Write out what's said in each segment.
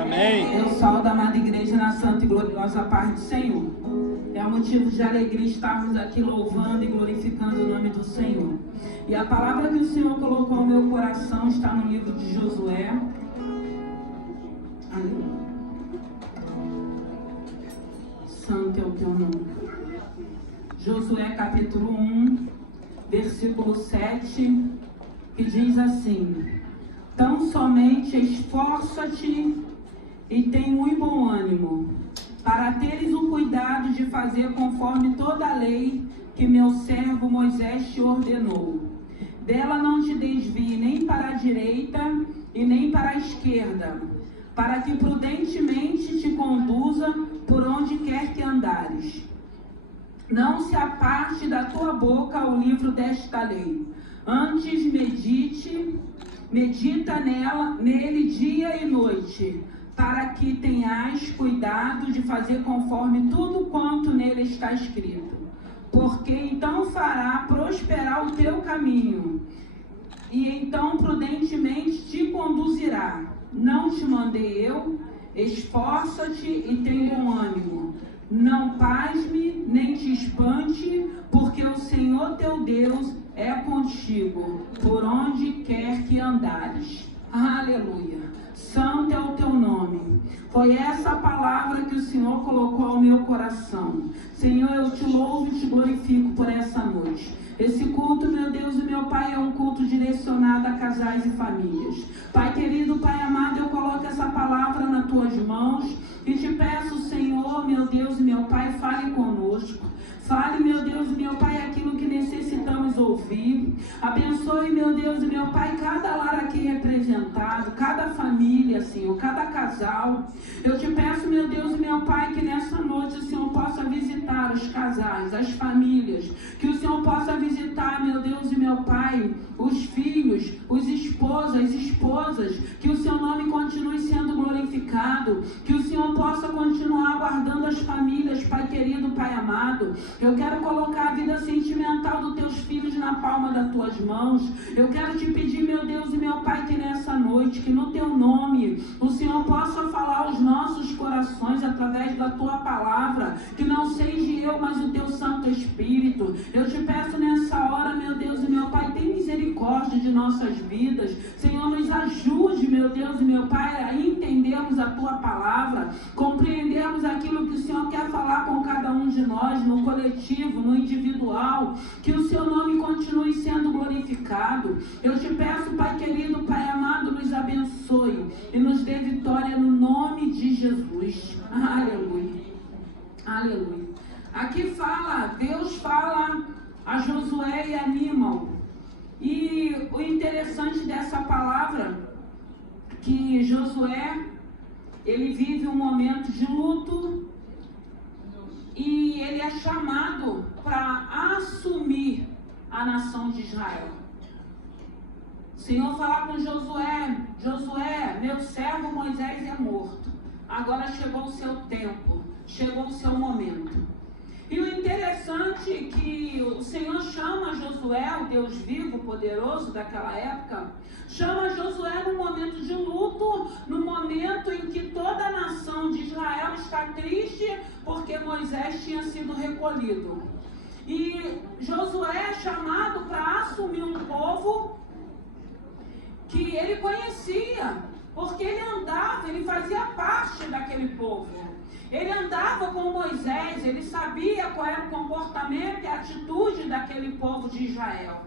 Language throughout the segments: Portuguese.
Amém. Eu saúdo a amada igreja na santa e gloriosa paz do Senhor. É um motivo de alegria estarmos aqui louvando e glorificando o nome do Senhor. E a palavra que o Senhor colocou no meu coração está no livro de Josué. Aleluia. Santo é o teu nome. Josué capítulo 1, versículo 7, que diz assim: tão somente esforça-te e tem muito bom ânimo, para teres o cuidado de fazer conforme toda a lei que meu servo Moisés te ordenou. Dela não te desvie nem para a direita e nem para a esquerda, para que prudentemente te conduza por onde quer que andares. Não se aparte da tua boca o livro desta lei. Antes medita nele dia e noite, para que tenhas cuidado de fazer conforme tudo quanto nele está escrito. Porque então fará prosperar o teu caminho, e então prudentemente te conduzirá. Não te mandei eu? Esforça-te e tem bom ânimo. Não pasme, nem te espante, porque o Senhor teu Deus é contigo, por onde quer que andares. Aleluia. Santo é o teu nome. Foi essa palavra que o Senhor colocou ao meu coração. Senhor, eu te louvo e te glorifico por essa noite. Esse culto, meu Deus e meu Pai, é um culto direcionado a casais e famílias. Pai querido, Pai amado, eu coloco essa palavra nas tuas mãos e te peço, Senhor, meu Deus e meu Pai, fale conosco. Fale, meu Deus e meu Pai, aquilo que necessitamos ouvir. Abençoe, meu Deus e meu Pai, cada lar aqui representado, cada família, Senhor, cada casal. Eu te peço, meu Deus e meu Pai, que nessa noite o Senhor possa visitar os casais, as famílias. Que o Senhor possa visitar, meu Deus e meu Pai, os filhos, os esposas, esposas. Que o seu nome continue sendo glorificado. Que o Senhor possa continuar guardando as famílias, Pai querido, Pai amado. Eu quero colocar a vida sentimental dos teus filhos na palma das tuas mãos. Eu quero te pedir, meu Deus e meu Pai, que nessa noite, que no teu nome, o Senhor possa falar aos nossos corações através da tua palavra. Que não seja eu, mas o teu Santo Espírito. Eu te peço nessa hora, meu Deus e meu Pai, tem misericórdia de nossas vidas. Senhor, nos ajude, meu Deus e meu Pai, a entendermos a tua palavra, compreendermos aquilo que o Senhor quer falar com cada um de nós, no coletivo, no individual. Que o seu nome continue sendo glorificado. Eu te peço, Pai querido, Pai amado, nos abençoe e nos dê vitória no nome de Jesus. Aleluia. Aleluia. Aqui fala, Deus fala a Josué e anima-o. E o interessante dessa palavra, que Josué, ele vive um momento de luto e ele é chamado para assumir a nação de Israel. O Senhor fala com Josué: Josué, meu servo Moisés é morto. Agora chegou o seu tempo, chegou o seu momento. E o interessante é que o Senhor chama Josué, o Deus vivo, poderoso daquela época, chama Josué num momento de luto, no momento em que toda a nação de Israel está triste porque Moisés tinha sido recolhido. E Josué é chamado para assumir um povo que ele conhecia, porque ele andava, ele fazia parte daquele povo. Ele andava com Moisés, ele sabia qual era o comportamento e a atitude daquele povo de Israel.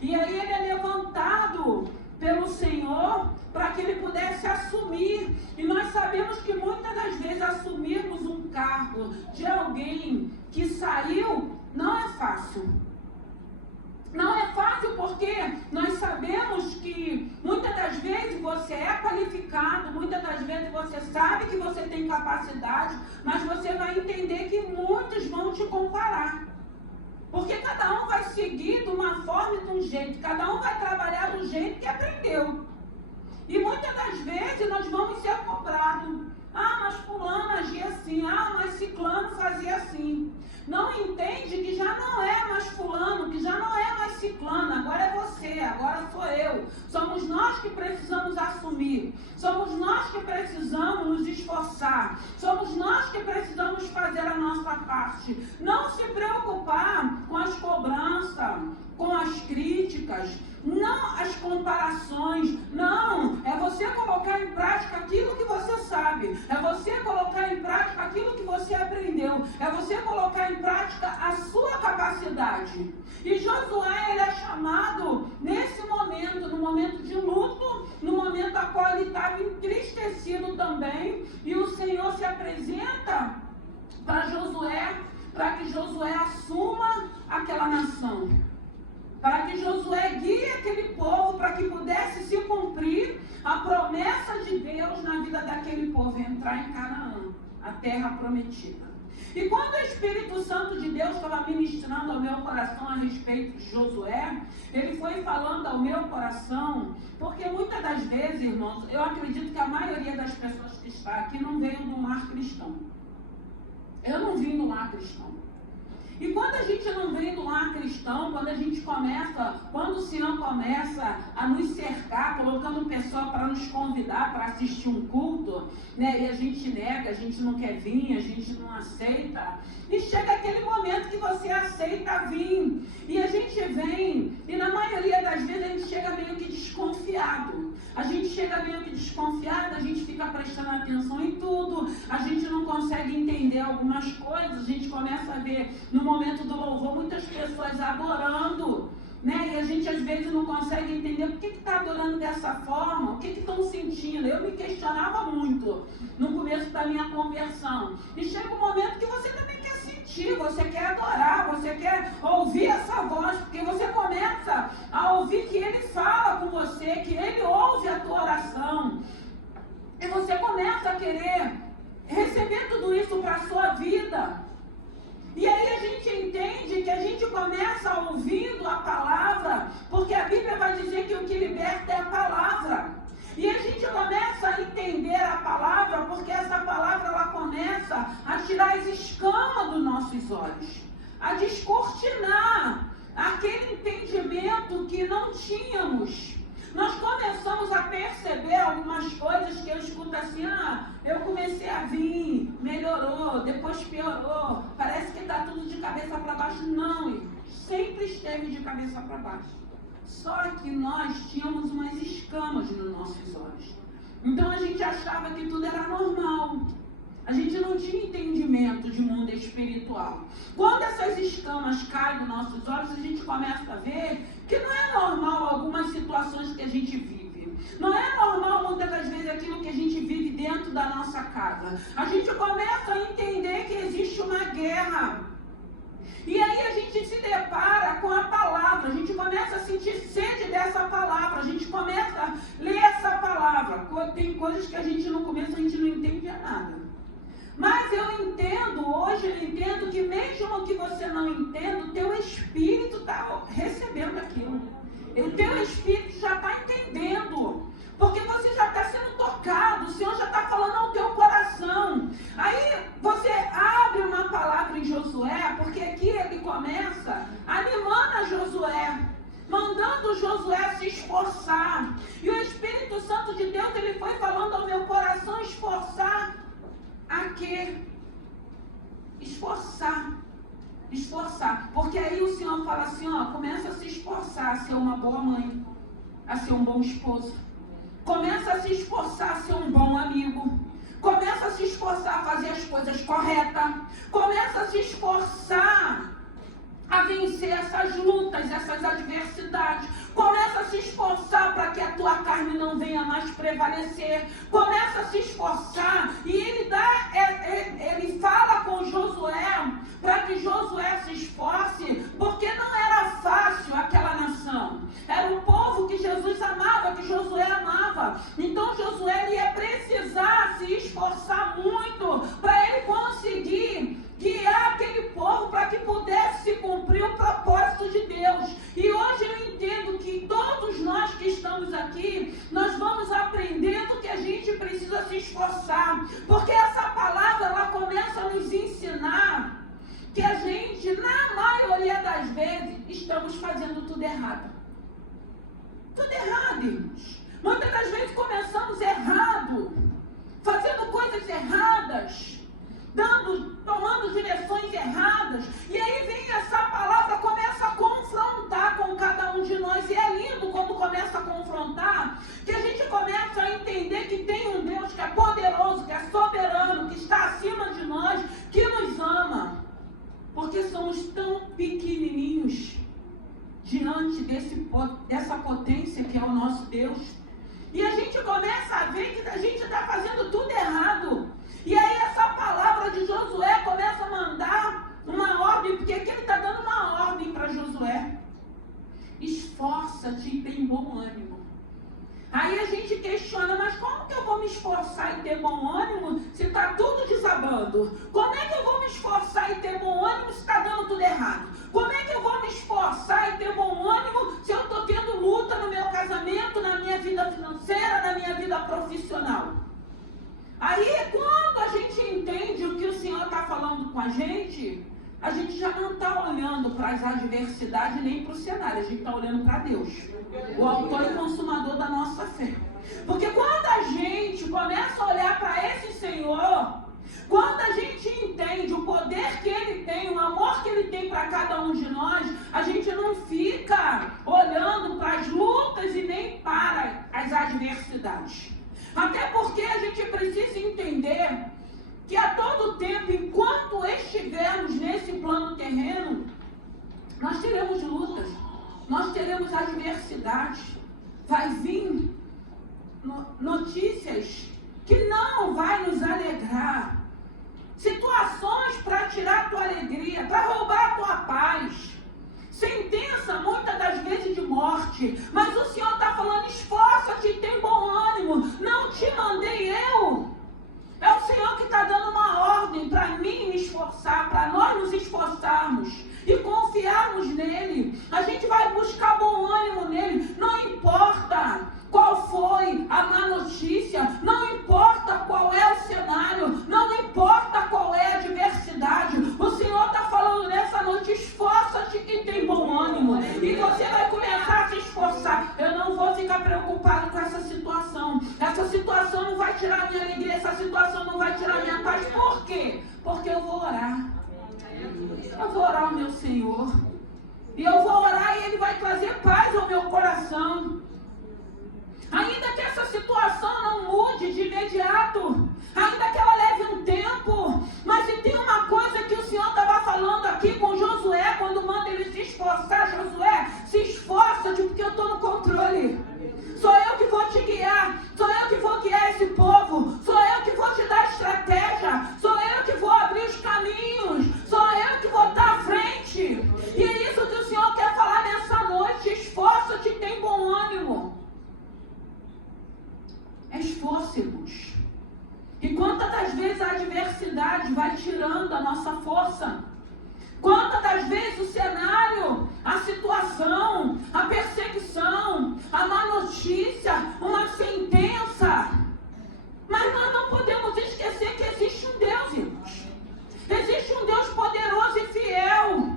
E aí ele é levantado pelo Senhor para que ele pudesse assumir. E nós sabemos que muitas das vezes assumirmos um cargo de alguém que saiu não é fácil. Não é fácil porque nós sabemos que muitas das vezes você é qualificado, muitas das vezes você sabe que você tem capacidade, mas você vai entender que muitos vão te comparar. Porque cada um vai seguir de uma forma e de um jeito, cada um vai trabalhar do jeito que aprendeu. E muitas das vezes nós vamos ser cobrados. Ah, mas fulano agia assim, ah, mas ciclano fazia assim. Não entende que já não é mais fulano, que já não é mais ciclano, agora é você, agora sou eu. Somos nós que precisamos assumir, somos nós que precisamos precisamos nos esforçar. Somos nós que precisamos fazer a nossa parte. Não se preocupar com as cobranças, com as críticas, não as comparações. Não, é você colocar em prática aquilo que você sabe. É você colocar em prática aquilo que você aprendeu. É você colocar em prática a sua capacidade. E Josué, ele é chamado nesse momento, no momento de luto, no momento a qual ele estava entristecido também, e o Senhor se apresenta para Josué, para que Josué assuma aquela nação, para que Josué guie aquele povo, para que pudesse se cumprir a promessa de Deus na vida daquele povo, entrar em Canaã, a terra prometida. E quando o Espírito Santo de Deus estava ministrando ao meu coração a respeito de Josué, ele foi falando ao meu coração, porque muitas das vezes, irmãos, eu acredito que a maioria das pessoas que está aqui não veio do lar cristão. Eu não vim do lar cristão. E quando a gente não vem do lar cristão, quando o Senhor começa a nos cercar, colocando pessoa para nos convidar para assistir um culto, né? E a gente nega, a gente não quer vir, a gente não aceita. E chega aquele momento que você aceita vir. E a gente vem, e na maioria das vezes a gente chega meio que desconfiado. A gente fica prestando atenção em tudo, a gente não consegue entender algumas coisas, a gente começa a ver no momento do louvor muitas pessoas adorando, né? E a gente às vezes não consegue entender por que está adorando dessa forma, o que estão sentindo. Eu me questionava muito no começo da minha conversão. E chega um momento que você também quer sentir, você quer adorar, você quer ouvir essa voz, porque você começa a ouvir que Ele fala com você, que Ele ouve a tua oração. E você começa a querer receber tudo isso para a sua vida. E aí a gente entende que a gente começa ouvindo a palavra, porque a Bíblia vai dizer que o que liberta é a palavra. E a gente começa a entender a palavra, porque essa palavra ela começa a tirar as escamas dos nossos olhos, a descortinar aquele entendimento que não tínhamos. Nós começamos a perceber algumas coisas que eu escuto assim, eu comecei a vir, melhorou, depois piorou, parece que está tudo de cabeça para baixo. Não, sempre esteve de cabeça para baixo. Só que nós tínhamos umas escamas nos nossos olhos. Então a gente achava que tudo era normal. A gente não tinha entendimento de mundo espiritual. Quando essas escamas caem nos nossos olhos, a gente começa a ver que não é normal algumas situações que a gente vive. Não é normal muitas das vezes aquilo que a gente vive dentro da nossa casa. A gente começa a entender que existe uma guerra. E aí a gente se depara com a palavra, a gente começa a sentir sede dessa palavra, a gente começa a ler essa palavra. Tem coisas que a gente no começo a gente não entende nada. Mas hoje eu entendo que mesmo que você não entenda, o teu espírito está recebendo aquilo. O teu espírito já está entendendo. Porque você já está sendo tocado, o Senhor já está falando ao teu coração. Aí você abre uma palavra em Josué, porque aqui ele começa animando a Josué, mandando Josué se esforçar. E o Espírito Santo de Deus, ele foi falando ao meu coração, esforçar a quê? Esforçar. Porque aí o Senhor fala assim, começa a se esforçar a ser uma boa mãe, a ser um bom esposo. Começa a se esforçar a ser um bom amigo. Começa a se esforçar a fazer as coisas corretas. Começa a se esforçar a vencer essas lutas, essas adversidades. Começa a se esforçar para que a tua carne não venha mais prevalecer. Começa a se esforçar. E ele fala com Josué para que Josué se esforce, porque não era fácil aquela nação. Era um povo que Jesus amava, que Josué amava. Então Josué ia precisar se esforçar muito para ele conseguir guiar aquele povo para que pudesse cumprir o propósito de Deus. E hoje eu entendo que todos nós que estamos aqui, nós vamos aprendendo que a gente precisa se esforçar, porque essa palavra ela começa a nos ensinar que a gente, na maioria das vezes, estamos fazendo tudo errado. Tudo errado, irmãos. Muitas das vezes começamos errado, erradas, tomando direções erradas, e aí vem essa palavra, começa a confrontar com cada um de nós, e é lindo quando começa a confrontar, que a gente começa a entender que tem um Deus que é poderoso, que é soberano, que está acima de nós, que nos ama, porque somos tão pequenininhos diante dessa potência que é o nosso Deus, e a gente começa a ver que a gente está fazendo tudo errado. E aí essa palavra de Josué começa a mandar uma ordem, porque aqui ele está dando uma ordem para Josué. Esforça-te e tem bom ânimo. Aí a gente questiona, mas como que eu vou me esforçar e ter bom ânimo se está tudo desabando? Como é que eu vou me esforçar e ter bom ânimo se está dando tudo errado? Como é que eu vou me esforçar e ter bom ânimo se eu estou tendo luta no meu casamento, na minha vida financeira, na minha vida profissional? Aí, quando a gente entende o que o Senhor está falando com a gente já não está olhando para as adversidades nem para o cenário, a gente está olhando para Deus, o autor e consumador da nossa fé. Porque quando a gente começa a olhar para esse Senhor, quando a gente entende o poder que Ele tem, o amor que Ele tem para cada um de nós, a gente não fica olhando para as lutas e nem para as adversidades. Até porque a gente precisa entender que a todo tempo, enquanto estivermos nesse plano terreno, nós teremos lutas, nós teremos adversidades, vai vir notícias que não vai nos alegrar, situações para tirar a tua alegria, para roubar a tua paz, sentença muitas das vezes de morte, mas o Senhor está falando, esforça-te e tem bom ânimo, não te mandei eu. É o Senhor que está dando uma ordem para mim me esforçar, para nós nos esforçarmos e confiarmos nele. A gente vai buscar bom ânimo nele, não importa qual foi a má notícia, não importa qual é o cenário, não importa qual é a adversidade. O Senhor está falando nessa noite, esforça-te e tem bom ânimo. E você vai começar a se esforçar. Eu não vou ficar preocupado com essa situação. Essa situação não vai tirar a minha alegria, essa situação não vai tirar a minha paz. Por quê? Porque eu vou orar. Eu vou orar ao meu Senhor. E eu vou orar e Ele vai trazer paz ao meu coração. Ainda que essa situação não mude de imediato, ainda que ela leve um tempo, mas se tem uma coisa que o Senhor estava falando aqui com Josué, quando manda ele se esforçar, Josué, se esforça-te porque eu estou no controle. Sou eu que vou te guiar, sou eu que vou guiar esse povo, sou eu que vou te dar estratégia, sou eu que vou abrir os caminhos, sou eu que vou estar à frente. E é isso que o Senhor quer falar nessa noite, esforça-te e tem bom ânimo. Esforce-nos. E quantas das vezes a adversidade vai tirando a nossa força? Quantas das vezes o cenário, a situação, a perseguição, a má notícia, uma sentença. Mas nós não podemos esquecer que existe um Deus, irmãos. Existe um Deus poderoso e fiel.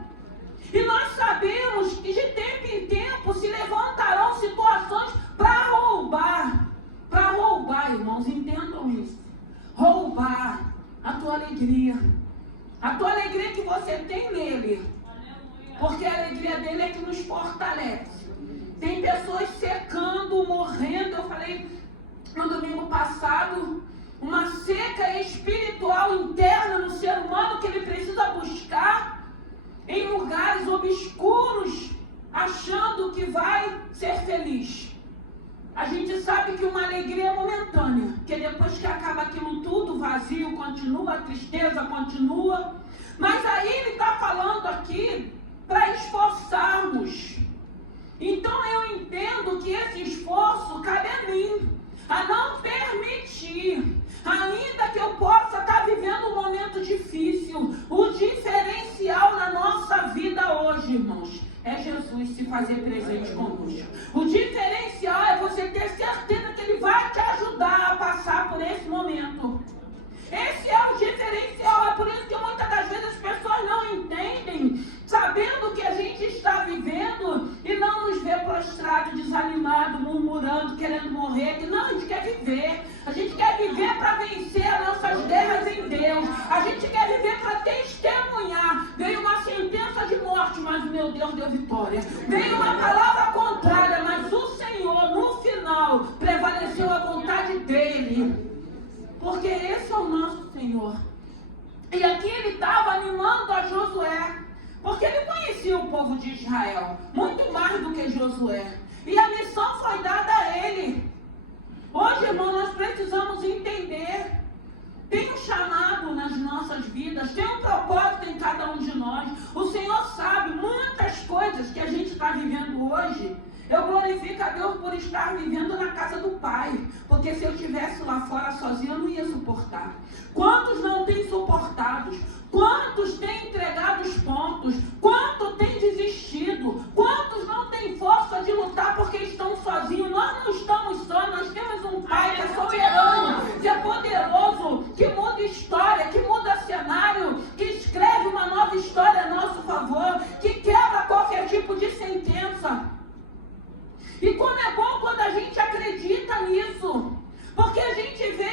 E nós sabemos que de tempo em tempo se levantarão situações para roubar. Para roubar, irmãos, entendam isso. Roubar a tua alegria. A tua alegria que você tem nele. Porque a alegria dele é que nos fortalece. Tem pessoas secando, morrendo. Eu falei no domingo passado, uma seca espiritual interna no ser humano que ele precisa buscar em lugares obscuros, achando que vai ser feliz. A gente sabe que uma alegria é momentânea, que depois que acaba aquilo tudo, o vazio continua, a tristeza continua. Mas aí ele está falando aqui para esforçarmos. Então eu entendo que esse esforço cabe a mim, a não permitir, ainda que eu possa estar vivendo um momento difícil, o diferencial na nossa vida hoje, irmãos, é Jesus se fazer presente conosco. O diferencial é você ter certeza que Ele vai te ajudar a passar por esse momento. Esse é o diferencial. É por isso que muitas das vezes as pessoas não entendem, sabendo o que a gente está vivendo, e não nos vê prostrado, desanimado, murmurando, querendo morrer. Que não, a gente quer viver. A gente quer viver deu vitória. Veio uma palavra contrária, mas o Senhor, no final, prevaleceu a vontade dele. Porque esse é o nosso Senhor. E aqui ele estava animando a Josué, porque ele conhecia o povo de Israel, muito mais do que Josué. E a missão foi dada a ele. Hoje, irmão, nós precisamos entender. Tem um chamado nas nossas vidas, tem um propósito em cada um de nós. O Senhor sabe muitas coisas que a gente está vivendo hoje. Eu glorifico a Deus por estar vivendo na casa do Pai, porque se eu estivesse lá fora sozinho, eu não ia suportar. Quantos não têm suportado? Quantos têm entregado os pontos? Quantos têm desistido? Quantos não têm força de lutar porque estão sozinhos? Nós não estamos só, nós temos um Pai que é soberano, que é poderoso, que muda história, que muda cenário, que escreve uma nova história a nosso favor, que quebra qualquer tipo de sentença. E como é bom quando a gente acredita nisso, porque a gente vê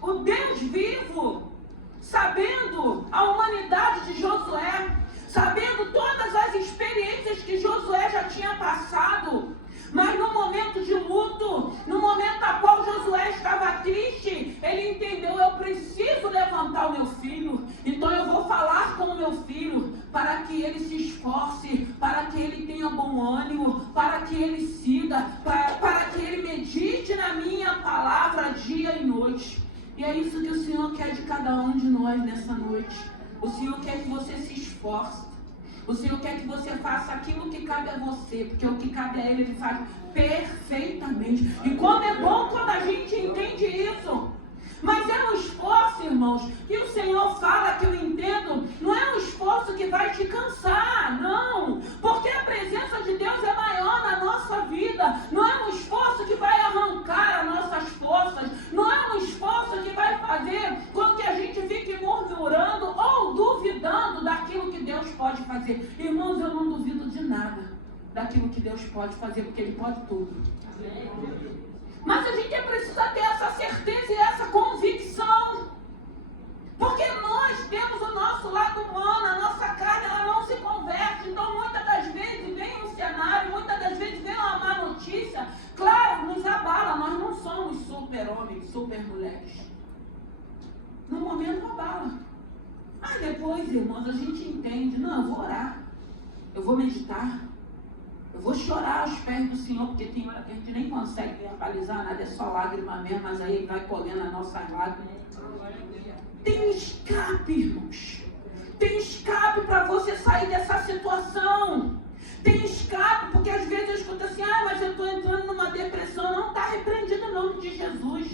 o Deus vivo, sabendo a humanidade de Josué, sabendo todas as experiências que Josué já tinha passado, mas no momento de luto, no momento a qual Josué estava triste, ele entendeu: eu preciso levantar o meu filho, então eu vou falar com o meu filho, para que ele se esforce, para que ele tenha bom ânimo, para que ele siga, para que ele medite na minha palavra dia e noite. E é isso que o Senhor quer de cada um de nós nessa noite. O Senhor quer que você se esforce. O Senhor quer que você faça aquilo que cabe a você, porque o que cabe a Ele, Ele faz perfeitamente. E como é bom quando a gente entende isso. Mas é um esforço, irmãos, que o Senhor fala, que eu entendo, não é um esforço que vai te cansar, não. Porque a presença de Deus é maior na nossa vida. Não é um esforço que vai arrancar as nossas forças. Não é um esforço que vai fazer com que a gente fique murmurando ou duvidando daquilo que Deus pode fazer. Irmãos, eu não duvido de nada daquilo que Deus pode fazer, porque Ele pode tudo. Amém. Mas a gente precisa ter essa certeza e essa convicção. Porque nós temos o nosso lado humano, a nossa carne, ela não se converte. Então, muitas das vezes vem um cenário, muitas das vezes vem uma má notícia. Claro, nos abala, nós não somos super-homens, super-mulheres. No momento abala. Mas depois, irmãos, a gente entende. Não, eu vou orar, eu vou meditar. Eu vou chorar aos pés do Senhor, porque tem hora que a gente nem consegue verbalizar nada, é só lágrima mesmo, mas aí vai colhendo as nossas lágrimas. Tem escape, irmãos. Tem escape para você sair dessa situação. Tem escape, porque às vezes eu escuto assim: mas eu estou entrando numa depressão. Não, está repreendido em nome de Jesus.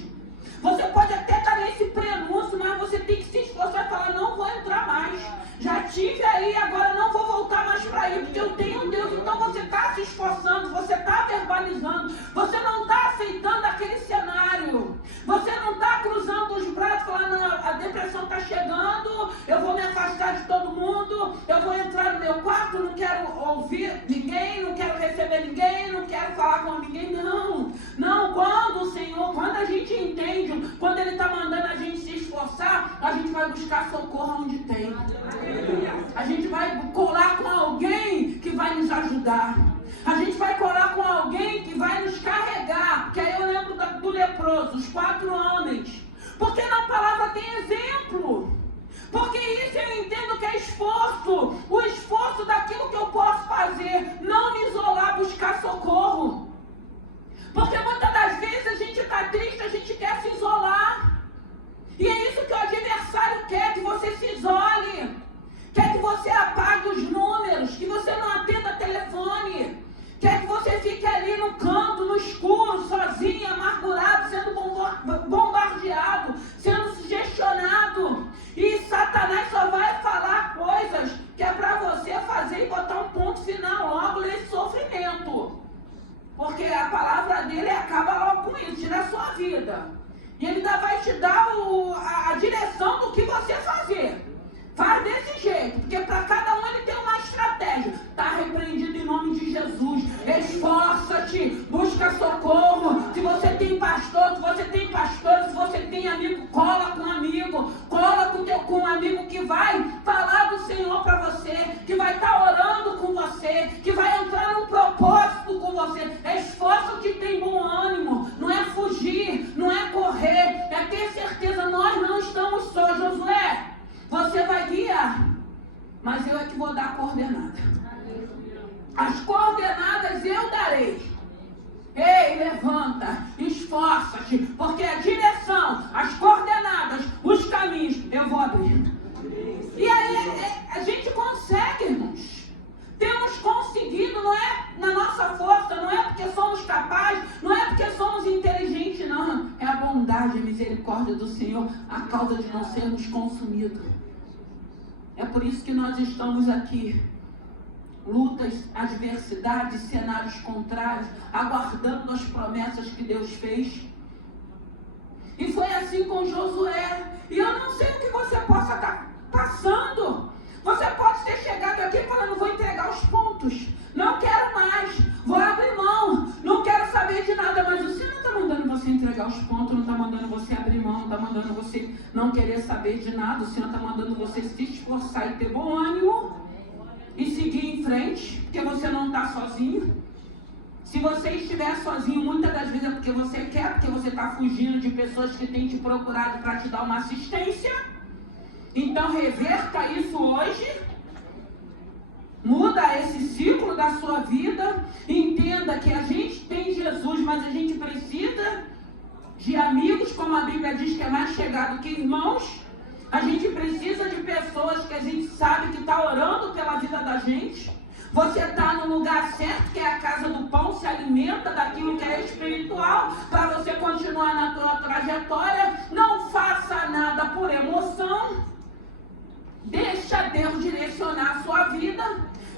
Você pode até estar nesse prenúncio, mas você tem que se esforçar e falar: não vou entrar mais. Já tive aí, agora não vou voltar mais para aí, porque eu tenho um Deus. Então você está se esforçando, você está verbalizando, você não está aceitando aquele cenário, você não está cruzando os braços falando: a depressão está chegando, eu vou me afastar de todo mundo, eu vou entrar no meu quarto, não quero ouvir ninguém, não quero receber ninguém, não quero falar com ninguém. Não, quando o Senhor, quando a gente entende, quando Ele está mandando a gente se esforçar, a gente vai buscar socorro onde tem. A gente vai colar com alguém que vai nos ajudar. A gente vai colar com alguém que vai nos carregar. Porque aí eu lembro do leproso, os 4 homens. Porque na palavra tem exemplo. Porque isso eu entendo que é esforço. O esforço daquilo que eu posso fazer. Não me isolar, buscar socorro. Porque muitas das vezes a gente está triste, a gente quer se isolar. E é isso que o adversário quer, que você se isole. Quer que você apague os números, que você não atenda telefone. Quer que você fique ali no canto, no escuro, sozinho, amargurado, sendo bombardeado, sendo sugestionado. E Satanás só vai falar coisas que é para você mas eu é que vou dar a coordenada. As coordenadas eu darei. Ei, levanta, esforça-te, porque a direção, as coordenadas, os caminhos, eu vou abrir. E aí a gente consegue, irmãos. Temos conseguido, não é na nossa força, não é porque somos capazes, não é porque somos inteligentes, não. É a bondade e a misericórdia do Senhor, a causa de não sermos consumidos. É por isso que nós estamos aqui. Lutas, adversidades, cenários contrários, aguardando as promessas que Deus fez. E foi assim com Josué. E eu não sei o que você possa estar passando. Você pode ter chegado aqui falando, vou entregar os pontos. Não quero mais. Vou abrir mão. Não quero saber de nada. Mas o Senhor não está mandando você entregar os pontos. Não está mandando você abrir mão. Não está mandando você não querer saber de nada. O Senhor está mandando você se esforçar e ter bom ânimo. E seguir em frente. Porque você não está sozinho. Se você estiver sozinho, muitas das vezes é porque você quer. Porque você está fugindo de pessoas que têm te procurado para te dar uma assistência. Então reverta isso hoje, muda esse ciclo da sua vida, entenda que a gente tem Jesus, mas a gente precisa de amigos, como a Bíblia diz que é mais chegado que irmãos. A gente precisa de pessoas que a gente sabe que está orando pela vida da gente. Você está no lugar certo, que é a casa do pão, se alimenta daquilo que é espiritual, para você continuar na tua trajetória. Não faça nada por emoção. Deixa Deus direcionar a sua vida.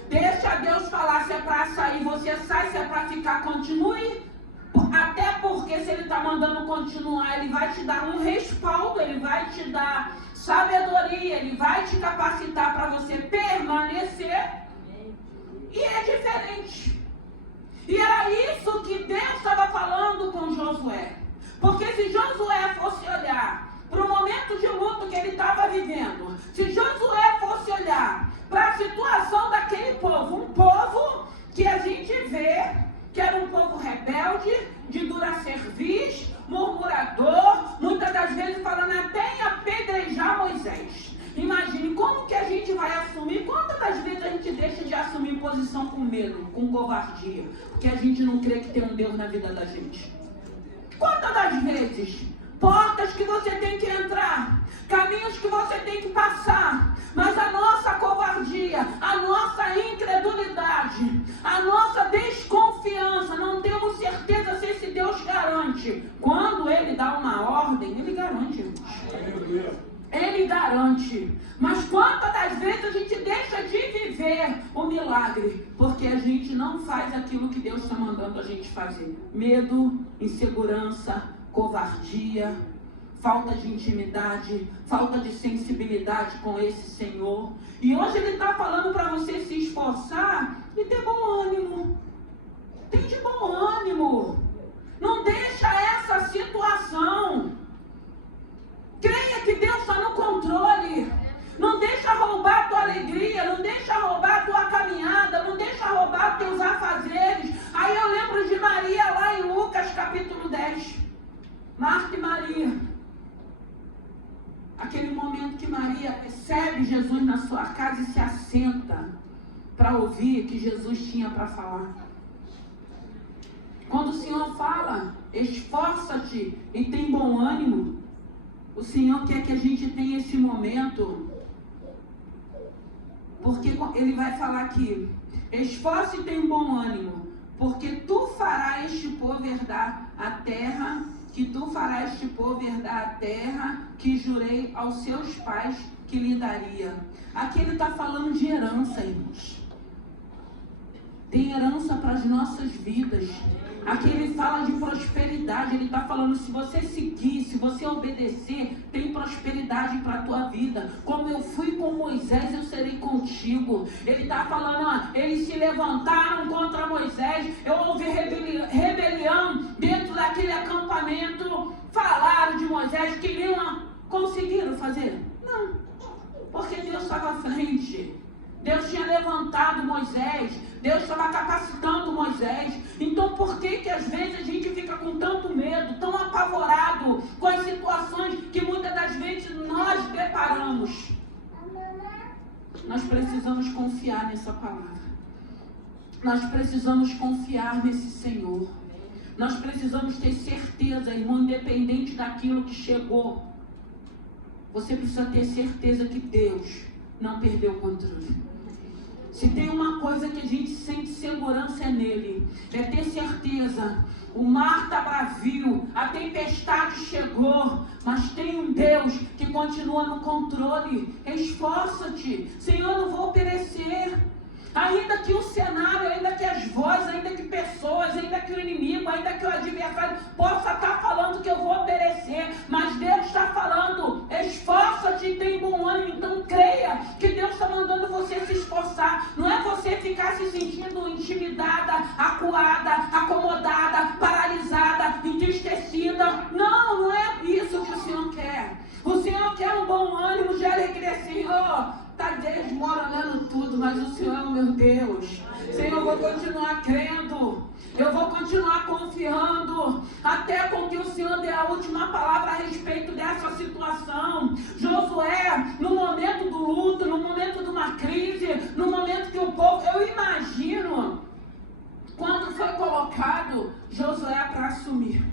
Deixa Deus falar, se é para sair, você sai, se é para ficar, continue. Até porque se Ele está mandando continuar, Ele vai te dar um respaldo, Ele vai te dar sabedoria, Ele vai te capacitar para você permanecer. E é diferente. E era isso que Deus estava falando com Josué. Porque se Josué fosse olhar para o momento de luto que ele estava vivendo, se Josué fosse olhar para a situação daquele povo, um povo que a gente vê que era um povo rebelde, de dura cerviz, murmurador, muitas das vezes falando até em apedrejar Moisés. Imagine como que a gente vai assumir, quantas das vezes a gente deixa de assumir posição com medo, com covardia, porque a gente não crê que tem um Deus na vida da gente. Quantas das vezes? Portas que você tem que entrar, caminhos que você tem que passar, mas a nossa covardia, a nossa incredulidade, a nossa desconfiança, não temos certeza se esse Deus garante. Quando Ele dá uma ordem, Ele garante. Ele garante. Mas quantas das vezes a gente deixa de viver o milagre? Porque a gente não faz aquilo que Deus está mandando a gente fazer. Medo, insegurança, covardia, falta de intimidade, falta de sensibilidade com esse Senhor. E hoje Ele está falando para você se esforçar e ter bom ânimo. Tem de bom ânimo. Não deixa essa situação. Creia que Deus está no controle. Não deixa roubar a tua alegria, não deixa roubar a tua caminhada, não deixa roubar teus afazeres. Aí eu lembro de Maria lá em Lucas capítulo 10. Marta e Maria. Aquele momento que Maria recebe Jesus na sua casa e se assenta para ouvir o que Jesus tinha para falar. Quando o Senhor fala, esforça-te e tem bom ânimo, o Senhor quer que a gente tenha esse momento, porque Ele vai falar aqui, esforça e tem bom ânimo, porque tu farás este povo herdar a terra, que tu farás este povo herdar a terra que jurei aos seus pais que lhe daria. Aqui Ele está falando de herança, irmãos. Tem herança para as nossas vidas. Aqui Ele fala de prosperidade. Ele está falando, se você seguir, se você obedecer, tem prosperidade para a tua vida. Como eu fui com Moisés, eu serei contigo. Ele está falando, ó, eles se levantaram contra Moisés. Houve rebelião dentro daquele acampamento. Falaram de Moisés, queriam, conseguiram fazer? Não, porque Deus estava à frente. Deus tinha levantado Moisés, Deus estava capacitando Moisés. Então por que às vezes a gente fica com tanto medo, tão apavorado com as situações que muitas das vezes nós deparamos? nós precisamos confiar nessa palavra. Nós precisamos confiar nesse Senhor. Nós precisamos ter certeza, irmão, independente daquilo que chegou. Você precisa ter certeza que Deus não perdeu o controle. Se tem uma coisa que a gente sente segurança é nele. É ter certeza. O mar está bravio, a tempestade chegou, mas tem um Deus que continua no controle. Esforça-te. Senhor, eu não vou perecer. Ainda que o cenário, ainda que as vozes, ainda que pessoas, ainda que o inimigo, ainda que o adversário possa estar falando que eu vou perecer, mas Deus está falando, esforça-te e tem bom ânimo. Então creia que Deus está mandando você se esforçar. Não é você ficar se sentindo intimidada, acuada, acomodada, paralisada, entristecida. Não, não é isso que o Senhor quer. O Senhor quer um bom ânimo de alegria, Senhor. Está desmoronando tudo, mas o Senhor é o meu Deus. Senhor, eu vou continuar crendo. Eu vou continuar confiando. Até com que o Senhor dê a última palavra a respeito dessa situação. Josué, no momento do luto, no momento de uma crise, no momento que o povo... Eu imagino quando foi colocado Josué para assumir.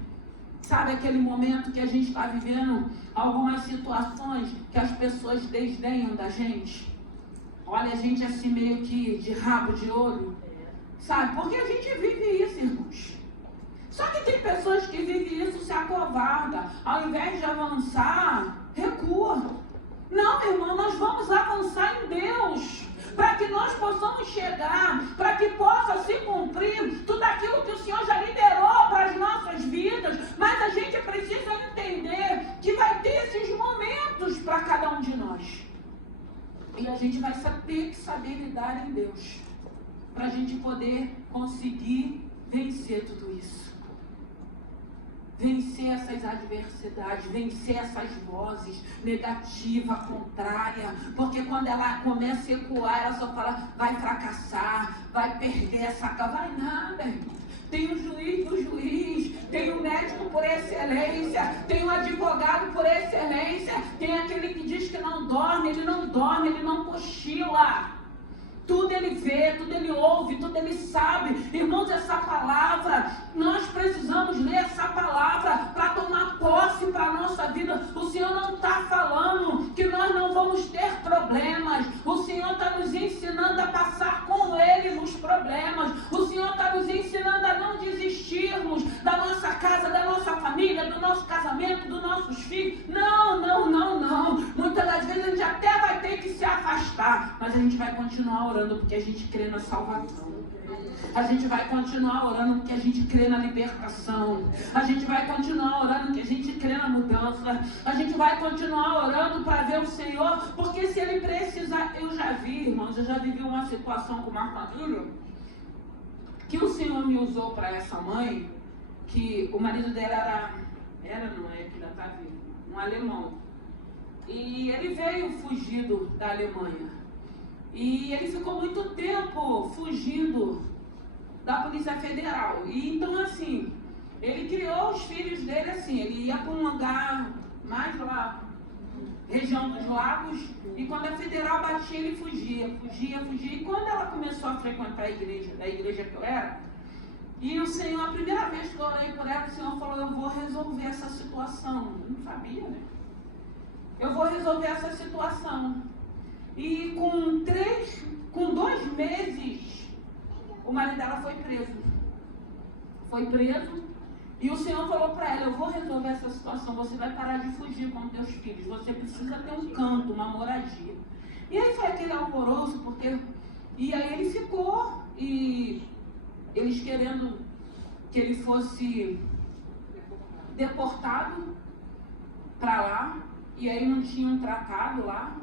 Sabe aquele momento que a gente está vivendo algumas situações que as pessoas desdenham da gente? Olha a gente assim meio que de rabo de olho. Sabe? Porque a gente vive isso, irmãos. Só que tem pessoas que vivem isso, se acovarda. Ao invés de avançar, recua. Não, irmão, nós vamos avançar em Deus. Para que nós possamos chegar, para que possa se cumprir tudo aquilo que o Senhor já liberou para as nossas vidas. Mas a gente precisa entender que vai ter esses momentos para cada um de nós. E a gente vai ter que saber lidar em Deus, para a gente poder conseguir vencer tudo isso. Vencer essas adversidades, vencer essas vozes negativas, contrárias, porque quando ela começa a ecoar, ela só fala, vai fracassar, vai perder essa casa, vai nada, irmão. Tem o juiz do juiz, tem o médico por excelência, tem o advogado por excelência, tem aquele que diz que não dorme, ele não cochila. Tudo ele vê, tudo ele ouve, tudo ele sabe. Irmãos, essa palavra, nós precisamos ler essa palavra para tomar posse para a nossa vida. O Senhor não está falando que nós não vamos ter problemas. O Senhor está nos ensinando a passar com Ele nos problemas. O Senhor está nos ensinando a não desistirmos da nossa casa, da nossa família, do nosso casamento, dos nossos filhos. Não. Muitas das vezes a gente até vai ter que se afastar, mas a gente vai continuar orando porque a gente crê na salvação. A gente vai continuar orando porque a gente crê na libertação. A gente vai continuar orando porque a gente crê na mudança. A gente vai continuar orando para ver o Senhor, porque se Ele precisar... Eu já vi, irmãos, eu já vivi uma situação com Marta Júnior, que o Senhor me usou para essa mãe, que o marido dela não é, que ainda está vivo, um alemão. E ele veio fugido da Alemanha. E ele ficou muito tempo fugindo da Polícia Federal. E então, assim, ele criou os filhos dele assim, ele ia para um lugar mais lá, região dos lagos, e quando a Federal batia, ele fugia. E quando ela começou a frequentar a igreja, da igreja que eu era, e o Senhor, a primeira vez que eu orei por ela, o Senhor falou, eu vou resolver essa situação. Eu não sabia, né? Eu vou resolver essa situação. E com 2 meses, o marido dela foi preso. E o Senhor falou para ela, eu vou resolver essa situação, você vai parar de fugir com teus filhos, você precisa ter um canto, uma moradia. E aí foi aquele alvoroço, porque... E aí ele ficou, e eles querendo que ele fosse deportado para lá, e aí não tinha um tratado lá,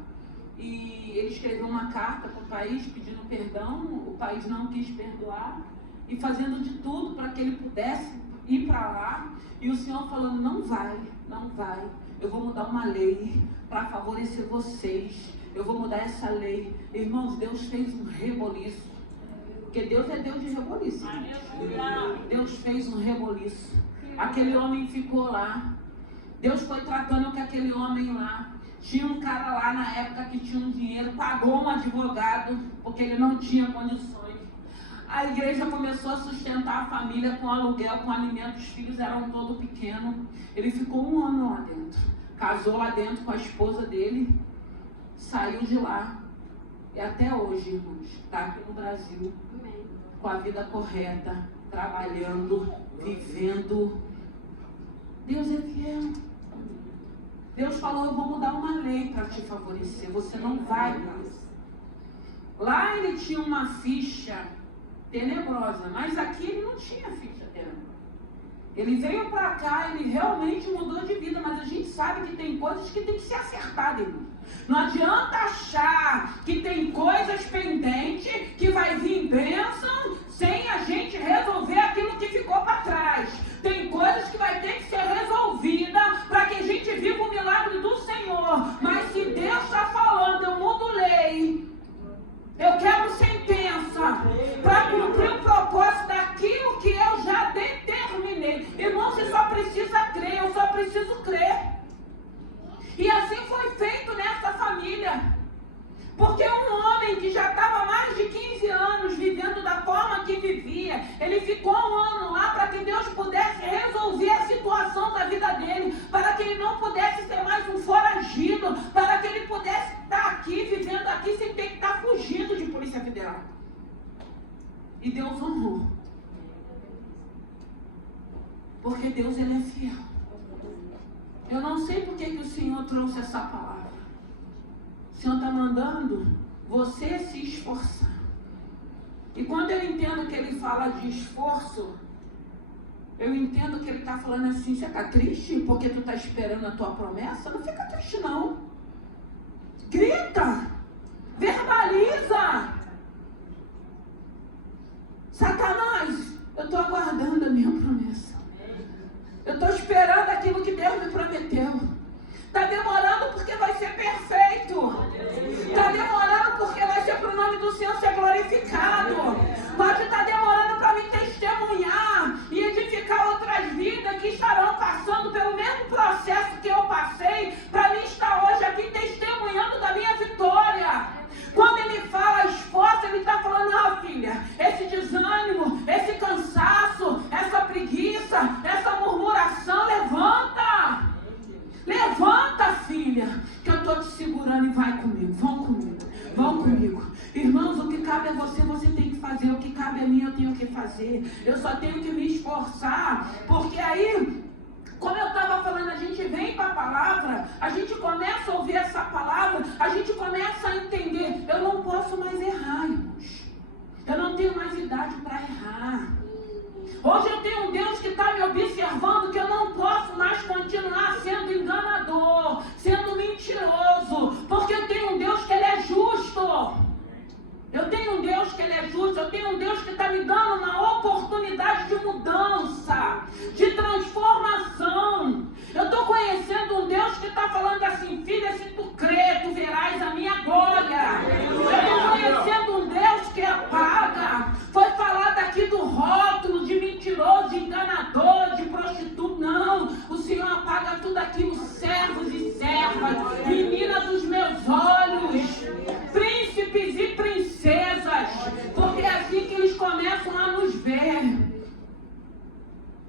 e ele escreveu uma carta para o país pedindo perdão, o país não quis perdoar, e fazendo de tudo para que ele pudesse ir para lá, e o Senhor falando, não vai, eu vou mudar uma lei para favorecer vocês, eu vou mudar essa lei. Irmãos, Deus fez um reboliço, porque Deus é Deus de reboliço. Deus fez um reboliço. Aquele homem ficou lá, Deus foi tratando com aquele homem lá. Tinha um cara lá na época que tinha um dinheiro, pagou um advogado, porque ele não tinha condições. A igreja começou a sustentar a família com aluguel, com alimento, os filhos eram todos pequenos. Ele ficou 1 ano lá dentro. Casou lá dentro com a esposa dele, saiu de lá. E até hoje, irmãos, está aqui no Brasil, com a vida correta, trabalhando, vivendo. Deus é fiel. Deus falou, eu vou mudar uma lei para te favorecer, você não vai mais. Lá ele tinha uma ficha tenebrosa, mas aqui ele não tinha ficha tenebrosa. Ele veio para cá, ele realmente mudou de vida, mas a gente sabe que tem coisas que tem que ser acertadas, irmão. Não adianta achar que tem coisas pendentes, que vai vir bênção, sem a gente resolver aquilo que ficou para trás. Tem coisas que vai ter que ser resolvida para que a gente viva o milagre do Senhor. Mas se Deus está falando, eu mudo lei, eu quero sentença para cumprir o propósito daquilo que eu já determinei. Irmão, você só precisa crer, eu só preciso crer. E assim foi feito nessa família. Porque um homem que já estava há mais de 15 anos vivendo da forma que vivia, ele ficou 1 ano lá para que Deus pudesse resolver a situação da vida dele, para que ele não pudesse ser mais um foragido, para que ele pudesse estar aqui, vivendo aqui, sem ter que estar fugindo de Polícia Federal. E Deus honrou. Porque Deus, ele é fiel. Eu não sei por que o Senhor trouxe essa palavra. O Senhor está mandando você se esforçar. E quando eu entendo que ele fala de esforço, eu entendo que ele está falando assim, você está triste porque tu está esperando a tua promessa? Não fica triste não. Grita, verbaliza. Satanás, eu estou aguardando a minha promessa. Eu estou esperando aquilo que Deus me prometeu. Está demorando porque vai ser perfeito. Está demorando porque vai ser para o nome do Senhor ser glorificado. Pode estar demorando para me testemunhar e edificar outras vidas que estarão passando pelo mesmo processo que eu passei, para mim estar hoje aqui testemunhando da minha vitória. Quando ele fala esforço, ele está falando, filha, esse desânimo, esse cansaço, essa preguiça, essa murmuração, levanta. Levanta, filha, que eu estou te segurando e vai comigo, vão comigo. Irmãos, o que cabe a você, você tem que fazer. O que cabe a mim, eu tenho que fazer. Eu só tenho que me esforçar, porque aí, como eu estava falando, a gente vem para a palavra, a gente começa a ouvir essa palavra, a gente começa a entender, eu não posso mais errar, irmãos. Eu não tenho mais idade para errar. Hoje eu tenho um Deus que está me observando, que eu não posso mais continuar sendo enganador, sendo mentiroso, porque eu tenho um Deus que ele é justo. Eu tenho um Deus que ele é justo, eu tenho um Deus que está me dando uma oportunidade de mudança, de transformação. Eu estou conhecendo um Deus que está falando assim, filha, se tu crer, tu verás a minha glória. Eu estou conhecendo um Deus que apaga. Foi falado aqui do rótulo de mentiroso, de enganador, de prostituto. Não, o Senhor apaga tudo aquilo, servos e servas, menina dos meus olhos, príncipes e princesas, porque é assim que eles começam a nos ver.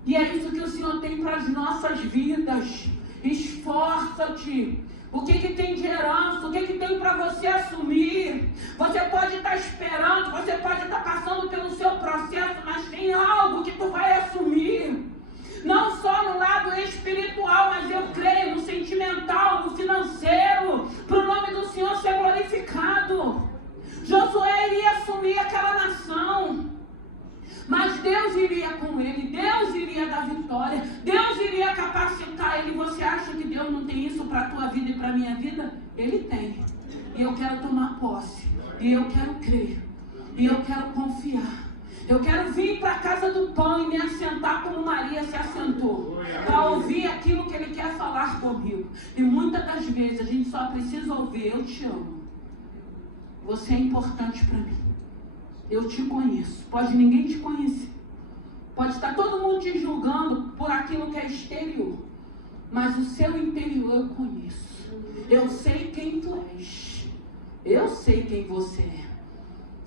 E é isso que o Senhor tem para as nossas vidas. Esforça-te. O que tem de herança? O que tem para você assumir? Você pode estar esperando, você pode estar passando pelo seu processo, mas tem algo que tu vai assumir. Não só no lado espiritual, mas eu creio no sentimental, no financeiro, para o nome do Senhor ser glorificado. Josué iria assumir aquela nação. Mas Deus iria com ele, Deus iria dar vitória, Deus iria capacitar ele. Você acha que Deus não tem isso para a tua vida e para a minha vida? Ele tem. E eu quero tomar posse, e eu quero crer, e eu quero confiar. Eu quero vir para a casa do pão e me assentar como Maria se assentou, para ouvir aquilo que ele quer falar comigo. E muitas das vezes a gente só precisa ouvir, eu te amo, você é importante para mim. Eu te conheço. Pode ninguém te conhecer. Pode estar todo mundo te julgando por aquilo que é exterior. mas o seu interior eu conheço. Eu sei quem tu és. Eu sei quem você é.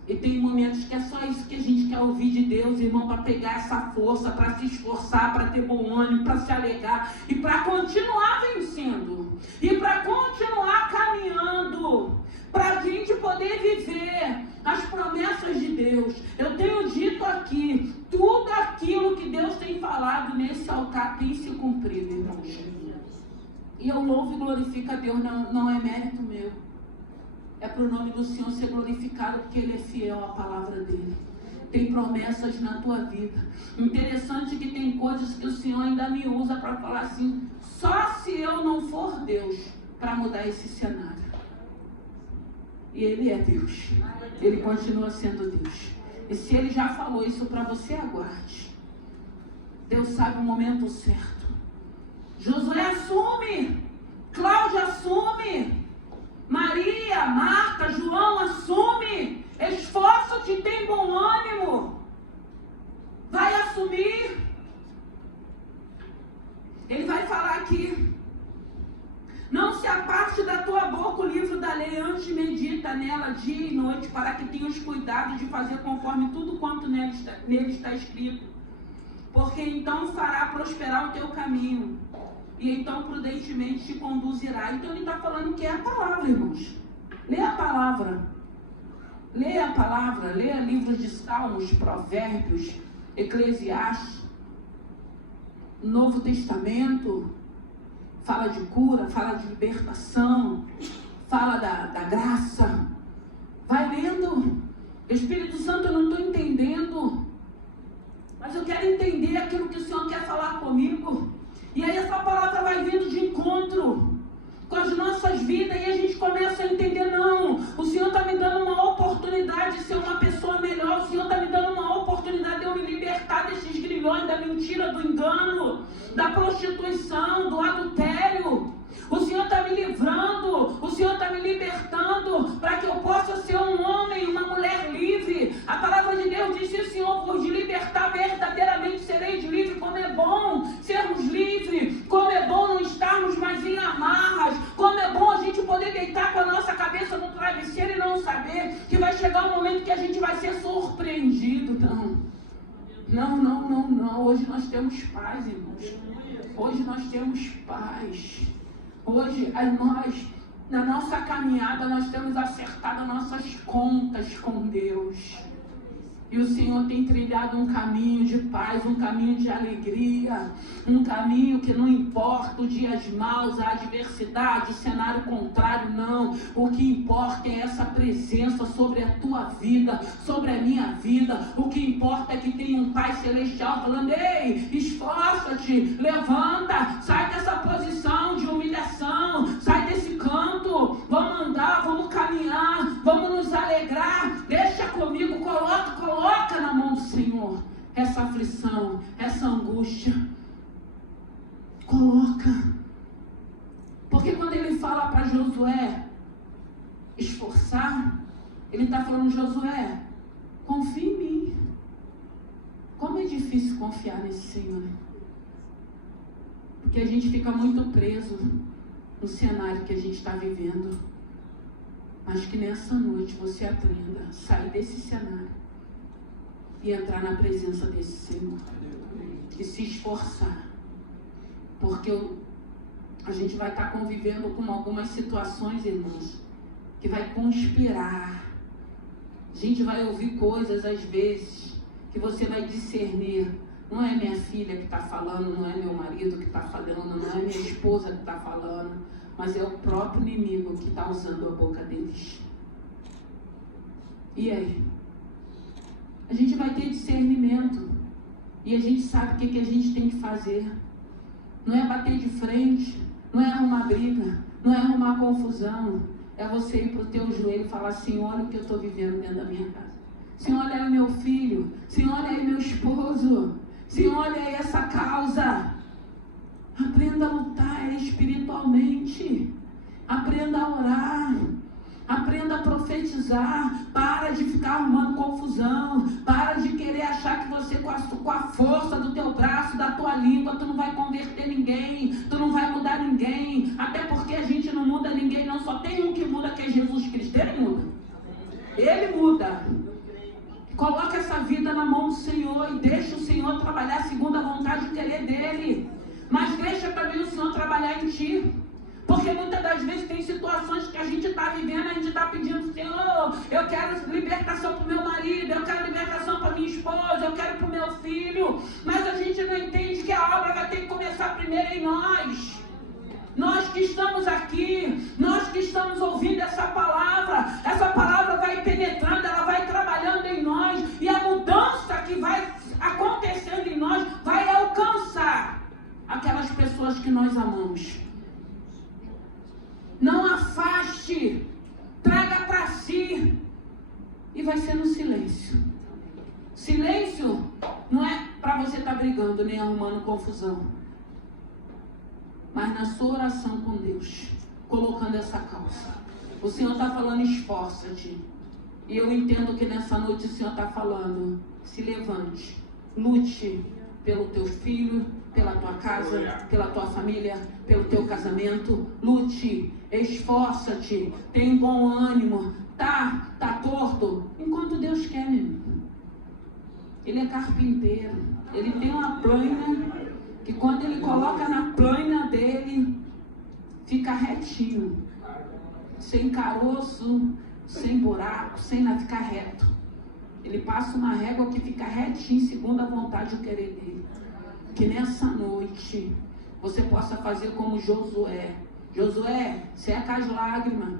E tem momentos que é só isso que a gente quer ouvir de Deus, irmão, para pegar essa força, para se esforçar, para ter bom ânimo, para se alegar e para continuar vencendo. E para continuar caminhando, para a gente poder viver as promessas de Deus. Eu tenho dito aqui, tudo aquilo que Deus tem falado nesse altar tem se cumprido, irmãos. E eu louvo e glorifico a Deus, não é mérito meu. É para o nome do Senhor ser glorificado, porque Ele é fiel à palavra dEle. Tem promessas na tua vida. Interessante que tem coisas que o Senhor ainda me usa para falar assim, só se eu não for Deus para mudar esse cenário. E Ele é Deus. Ele continua sendo Deus. E se Ele já falou isso para você, aguarde. Deus sabe o momento certo. Josué assume. Cláudia assume. Maria, Marta, João, assume. Esforça-te, tem bom ânimo. Vai assumir. Ele vai falar aqui. Não se aparte da tua boca o livro da lei, antes medita nela dia e noite, para que tenhas cuidado de fazer conforme tudo quanto nele está escrito. Porque então fará prosperar o teu caminho. E então prudentemente te conduzirá. Então ele está falando que é a palavra, irmãos. Lê a palavra. Lê a palavra. Lê livros de Salmos, Provérbios, Eclesiastes, Novo Testamento. Fala de cura, fala de libertação, fala da graça. Vai lendo. Espírito Santo, eu não estou entendendo, mas eu quero entender aquilo que o Senhor quer falar comigo. E aí essa palavra vai vindo de encontro com as nossas vidas e a gente começa a entender, não, o Senhor está me dando uma oportunidade de ser uma pessoa melhor, o Senhor está me dando uma oportunidade de eu me libertar desses grilhões, da mentira, do engano, da prostituição, do adultério. O Senhor está me livrando, o Senhor está me libertando para que eu possa ser um homem, uma mulher livre. A palavra de Deus diz, se o Senhor for de libertar, verdadeiramente sereis livres. Como é bom sermos livres, como é bom não estarmos mais em amarras, como é bom a gente poder deitar com a nossa cabeça no travesseiro e não saber que vai chegar um momento que a gente vai ser surpreendido. Não. Hoje nós temos paz, irmãos. Hoje nós temos paz. Hoje, nós, na nossa caminhada, nós temos acertado nossas contas com Deus. E o Senhor tem trilhado um caminho de paz, um caminho de alegria, um caminho que não importa os dias maus, a adversidade, o cenário contrário, não. O que importa é essa presença sobre a tua vida, sobre a minha vida. O que importa é que tem um Pai Celestial falando, ei, esforça-te, levanta, sai dessa posição de humilhação, sai desse canto, vamos andar, vamos caminhar, vamos nos alegrar, deixa comigo, coloca na mão do Senhor essa aflição, essa angústia. Coloca. Porque quando ele fala para Josué esforçar, ele está falando, Josué, confia em mim. Como é difícil confiar nesse Senhor, né? Porque a gente fica muito preso no cenário que a gente está vivendo. Mas que nessa noite você aprenda a sair desse cenário e entrar na presença desse Senhor e se esforçar, porque a gente vai estar convivendo com algumas situações, irmãos, que vai conspirar. A gente vai ouvir coisas às vezes que você vai discernir, não é minha filha que está falando, não é meu marido que está falando, não é minha esposa que está falando, mas é o próprio inimigo que está usando a boca deles. E aí? A gente vai ter discernimento e a gente sabe o que a gente tem que fazer. Não é bater de frente, não é arrumar briga, não é arrumar confusão. É você ir para o teu joelho e falar assim, olha o que eu estou vivendo dentro da minha casa. Senhor, olha aí meu filho. Senhor, olha aí meu esposo. Senhor, olha aí essa causa. Aprenda a lutar espiritualmente. Aprenda a orar. Aprenda a profetizar. Para Para de ficar arrumando confusão. Para de querer achar que você com a força do teu braço, da tua língua, tu não vai converter ninguém, tu não vai mudar ninguém. Até porque a gente não muda ninguém, não. Só tem um que muda, que é Jesus Cristo. Ele muda. Ele muda. Coloca essa vida na mão do Senhor e deixa o Senhor trabalhar segundo a vontade e querer dele. Mas deixa também o Senhor trabalhar em ti. Porque muitas das vezes tem situações que a gente está vivendo, a gente está pedindo, Senhor, eu quero libertação para o meu marido, eu quero libertação para minha esposa, eu quero para o meu filho. Mas a gente não entende que a obra vai ter que começar primeiro em nós. Nós que estamos aqui, nós que estamos ouvindo essa palavra vai penetrando, ela vai trabalhando em nós, e a mudança que vai acontecendo em nós vai alcançar aquelas pessoas que nós amamos. Não afaste, traga para si, e vai ser no silêncio. Silêncio não é para você estar brigando nem arrumando confusão, mas na sua oração com Deus, colocando essa causa. O Senhor está falando, esforça-te. E eu entendo que nessa noite o Senhor está falando, se levante, lute pelo teu filho, pela tua casa, pela tua família, pelo teu casamento. Lute, esforça-te, tem bom ânimo. Tá torto, enquanto Deus quer, meu irmão. Ele é carpinteiro, ele tem uma plana, que quando ele coloca na plana dele, fica retinho, sem caroço, sem buraco, sem nada, fica reto. Ele passa uma régua que fica retinho, segundo a vontade e o querer dele. Que nessa noite você possa fazer como Josué. Josué, seca as lágrimas.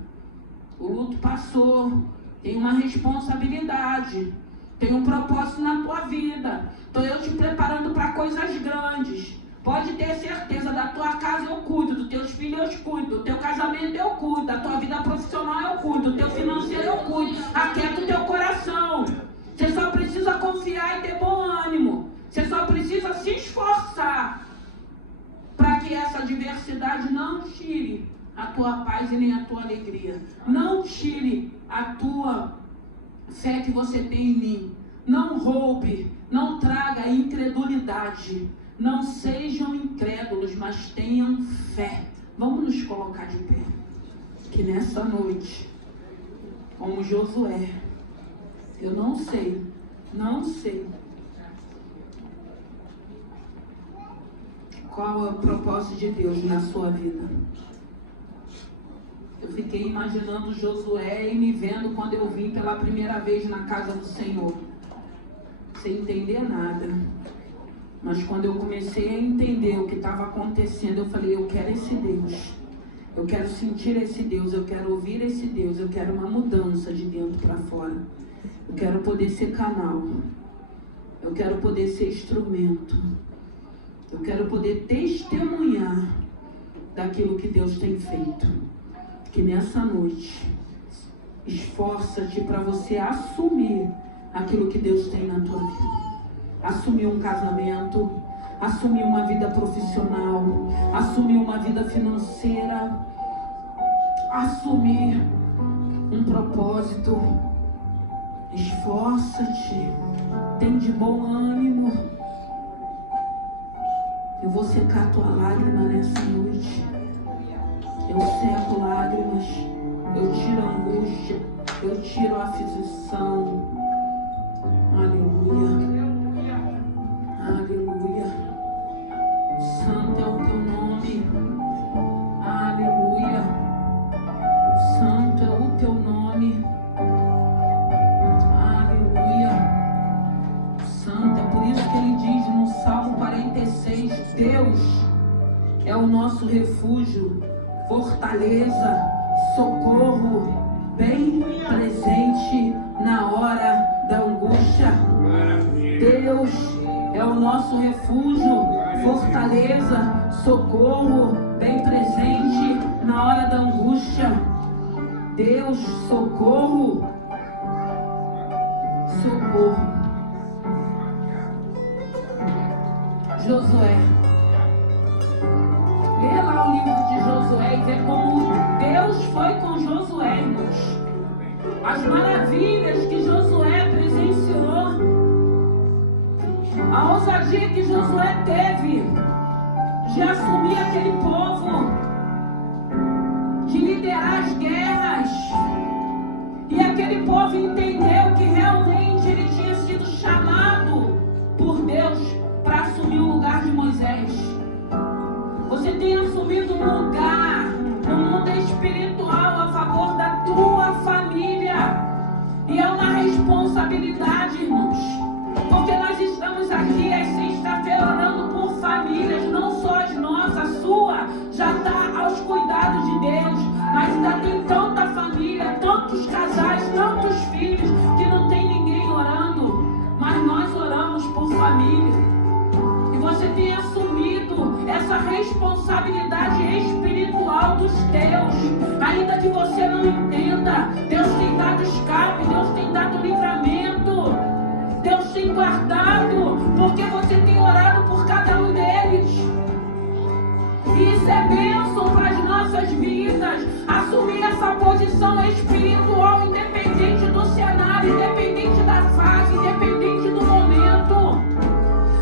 O luto passou. Tem uma responsabilidade. Tem um propósito na tua vida. Estou eu te preparando para coisas grandes. Pode ter certeza, da tua casa eu cuido, dos teus filhos eu cuido, do teu casamento eu cuido, da tua vida profissional eu cuido, do teu financeiro eu cuido. Aquieta o teu coração. Você só precisa confiar e ter bom ânimo. Você só precisa se esforçar para que essa adversidade não tire a tua paz e nem a tua alegria. Não tire a tua fé que você tem em mim. Não roube, não traga incredulidade. Não sejam incrédulos, mas tenham fé. Vamos nos colocar de pé. Que nessa noite, como Josué, eu não sei qual é o propósito de Deus na sua vida. Eu fiquei imaginando Josué e me vendo quando eu vim pela primeira vez na casa do Senhor, sem entender nada. Mas quando eu comecei a entender o que estava acontecendo, eu falei, eu quero esse Deus. Eu quero sentir esse Deus, eu quero ouvir esse Deus, eu quero uma mudança de dentro para fora. Eu quero poder ser canal. Eu quero poder ser instrumento. Eu quero poder testemunhar daquilo que Deus tem feito. Que nessa noite, esforça-te para você assumir aquilo que Deus tem na tua vida. Assumir um casamento, assumir uma vida profissional, assumir uma vida financeira, assumir um propósito. Esforça-te, tem de bom ânimo. Eu vou secar a tua lágrima nessa noite. Eu seco lágrimas, eu tiro a angústia, eu tiro a aflição. Aleluia. Aleluia. Santo é o teu nome. Aleluia. Santo é o teu nome. Aleluia. Santo, é por isso que ele diz no Salmo 46, Deus é o nosso refúgio, fortaleza, socorro, bem presente na hora da angústia. Deus é o nosso refúgio, fortaleza, socorro, bem presente na hora da angústia. Deus, socorro, socorro. Josué. Lê lá o livro de Josué e vê como Deus foi com Josué, irmãos. as maravilhas que Josué presenciou, a ousadia que Josué teve de assumir aquele povo, de liderar as guerras, e aquele povo entendeu que realmente ele tinha sido chamado por Deus para assumir o lugar de Moisés. Você tem assumido um lugar no mundo espiritual a favor da tua família. E é uma responsabilidade, irmãos. Porque nós estamos aqui às sexta-feira orando por famílias, não só as nossas, a sua já está aos cuidados de Deus. Mas ainda tem tanta família, tantos casais, tantos filhos, que não tem ninguém orando. Mas nós oramos por família. E você tem assumido essa responsabilidade espiritual dos teus. Ainda que você não entenda, Deus tem dado escape, Deus tem dado livramento, Deus tem guardado, porque você tem orado por cada um deles. E isso é bênção para as nossas vidas. Assumir essa posição espiritual, independente do cenário, independente da fase, independente do momento.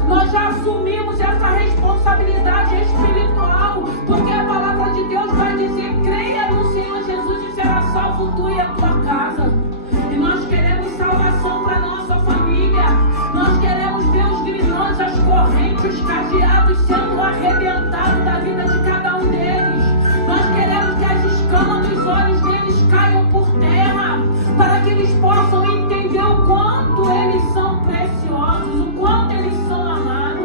Nós já assumimos essa responsabilidade espiritual, porque a palavra de Deus vai dizer: creia no Senhor Jesus e será salvo tu e a tua casa. E nós queremos salvação para nossa família. Nós queremos ver os grilhões, as correntes, os cadeados sendo arrebentados da vida de cada um deles. Nós queremos que as escamas dos olhos deles caiam por terra, para que eles possam entender o quanto eles são preciosos, o quanto eles são amados.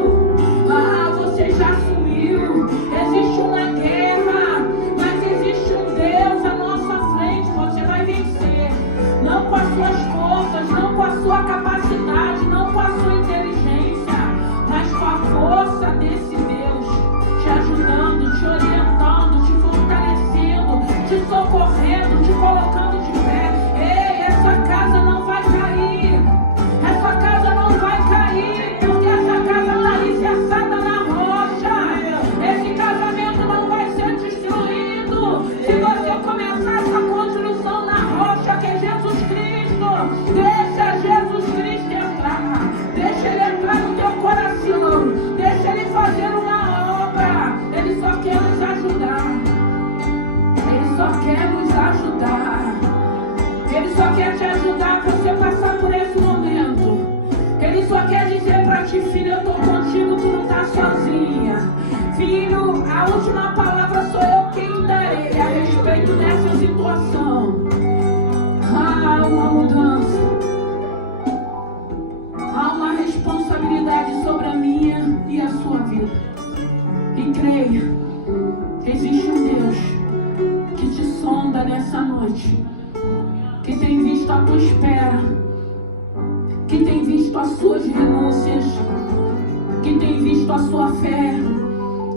Ah, você já assumiu. Existe uma guerra, mas existe um Deus à nossa frente. Você vai vencer, não com as suas forças, não com a sua capacidade, não com a sua inteligência, mas com a força desse Deus te ajudando, te orientando, te fortalecendo, te socorrendo, te colocando de pé. Ei, essa casa não vai cair. Essa casa não vai cair, porque essa casa está alicerçada na rocha. Esse casamento não vai ser destruído se você começar essa construção na rocha, que é Jesus Cristo. Deixa Jesus Cristo entrar. Deixa Ele entrar no teu coração. Deixa Ele fazer uma obra. Ele só quer nos ajudar. Ele só quer nos ajudar. Ele só quer te ajudar a você passar por esse momento. Ele só quer dizer para ti: filho, eu estou contigo, tu não está sozinha. Filho, a última palavra sou eu quem darei a respeito dessa situação. Há uma mudança. Há uma responsabilidade sobre a minha e a sua vida. E creia, existe um Deus que te sonda nessa noite, que tem visto a tua espera, que tem visto as suas renúncias, que tem visto a sua fé,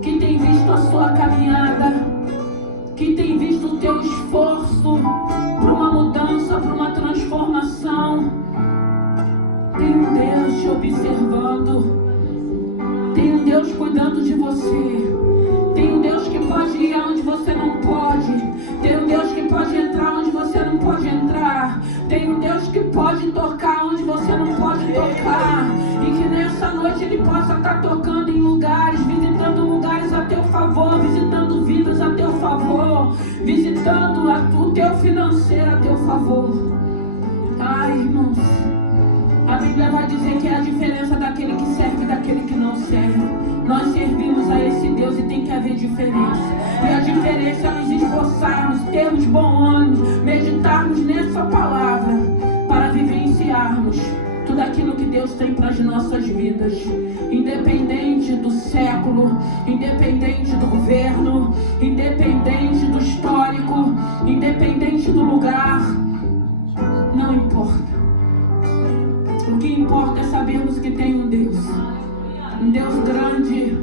que tem visto a sua caminhada, que tem visto o teu esforço para uma mudança, para uma transformação. Tem um Deus te observando, tem um Deus cuidando de você, tem um Deus que pode ir aonde você não pode, tem um Deus que pode entrar onde você não pode entrar, tem um Deus que pode tocar onde você não pode tocar, e que nessa noite Ele possa estar tocando em lugares, visitando lugares a teu favor, visitando vidas a teu favor, visitando o teu financeiro a teu favor. Ai, irmãos, a Bíblia vai dizer que é a diferença daquele que serve e daquele que não serve. Nós servimos a esse Deus e tem que haver diferença. E a diferença é nos esforçarmos, termos bom ânimo, meditarmos nessa palavra para vivenciarmos tudo aquilo que Deus tem para as nossas vidas. Independente do século, independente do governo, independente do histórico, independente do lugar, não importa. O que importa é sabermos que tem um Deus grande,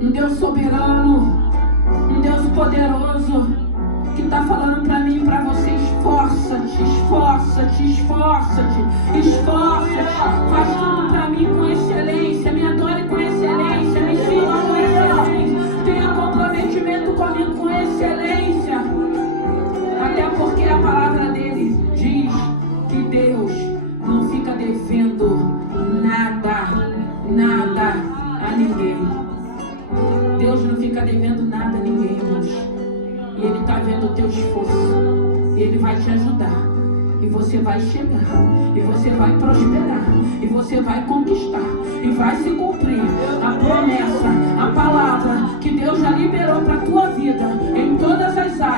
um Deus soberano, um Deus poderoso, que está falando para mim e para você: esforça-te, esforça-te, esforça-te, esforça-te, faz tudo para mim com excelência, me adore com excelência, me sirva com excelência, tenha comprometimento comigo com excelência, até porque a palavra Ele está vendo o teu esforço. Ele vai te ajudar. E você vai chegar. E você vai prosperar. E você vai conquistar. E vai se cumprir a promessa, a palavra que Deus já liberou para a tua vida. Em todas as áreas.